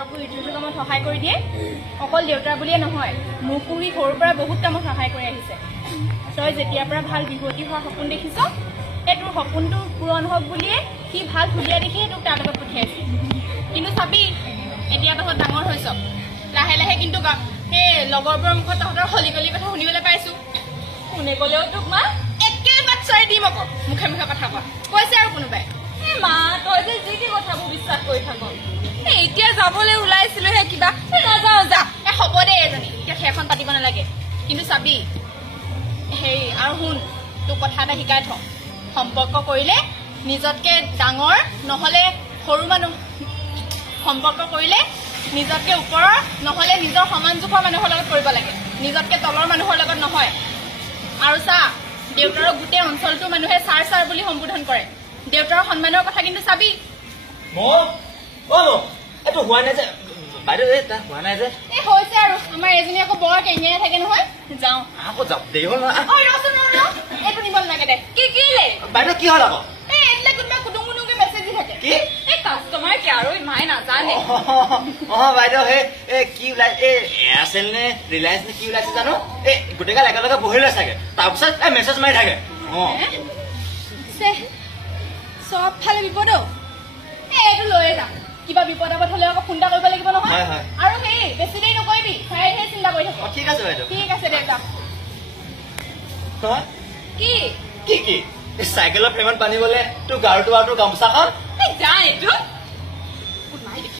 ইটো কামত সহায় কৰি দিয়ে অকল দেউতাৰ বুলিয়ে নহয় মোকো সি সৰুৰ পৰা বহুত কামত সহায় কৰি আহিছে তই যেতিয়াৰ পৰা ভাল বিভূতি হোৱা সপোন দেখিছ এই তোৰ সপোনটো পূৰণ হওক বুলিয়ে সি ভাল ধুনীয়া দেখি তোক তাৰ লগত পঠিয়াইছে কিন্তু চাবি এতিয়া তহঁত ডাঙৰ হৈছ লাহে লাহে কিন্তু সেই লগৰবোৰৰ মুখত তহঁতৰ হলিগলি কথা শুনিবলৈ পাইছো কোনে ক'লেও তোক মা একেবাৰে বাচ্চাই দিম আকৌ মুখে মুখে কথা কোৱা কৈছে আৰু কোনোবাই মা তই যে যি কথাবোৰ বিশ্বাস কৰি থাক এতিয়া যাবলৈ ওলাইছিলোহে কিবা নাযাওঁ যা হ'ব দে এজনী এতিয়া সেইখন পাতিব নালাগে কিন্তু চাবি হেৰি আৰু শুন তোক কথা এটা শিকাই থওঁ সম্পৰ্ক কৰিলে নিজতকে ডাঙৰ নহ'লে সৰু মানুহ সম্পৰ্ক কৰিলে নিজতকে ওপৰৰ নহ'লে নিজৰ সমান জোখৰ মানুহৰ লগত কৰিব লাগে নিজতকে তলৰ মানুহৰ লগত নহয় আৰু চা দেউতাৰৰ গোটেই অঞ্চলটো মানুহে ছাৰ ছাৰ বুলি সম্বোধন কৰে দেউতাৰৰ সন্মানৰ কথা কিন্তু চাবি এইটো হোৱা নাই যে বাইদেউ হোৱা নাই যে এই হৈছে আৰু আমাৰ এজনী আকৌ বৰ কেঙিয়াই থাকে নহয় যাওঁ আকৌ যাওঁ দেৰি হ'ল নহয় এইটো নিব নালাগে দে কি বাইদেউ কি হ'ল আকৌ এইবিলাক কোনোবা কুটুম কুটুমকে মেছেজ দি থাকে কি এই কাষ্টমাৰ কেয়াৰো ইমানে নাজানে বাইদেউ সেই কি ওলাই এয়াৰচেল নে ৰিলায়েন্স নে কি ওলাইছে জানো এই গোটেইগাল একেলগে বহি লৈ চাগে তাৰপিছত মেছেজ মাৰি থাকে চব ফালে বিপদ এইটো লৈয়ে যা কিবা বিপদ আপদ হলে আকৌ ফোন এটা কৰিব লাগিব নহয় আৰু সেই বেছি দেৰি নকৰিবি চাইহে চিন্তা কৰি থাক ঠিক আছে বাইদেউ ঠিক আছে দে যা কি কি চাইকেলৰ ফ্ৰেমত বান্ধিবলৈ তোৰ গাৰুটো আৰু তোৰ গামোচাখন যা এইটো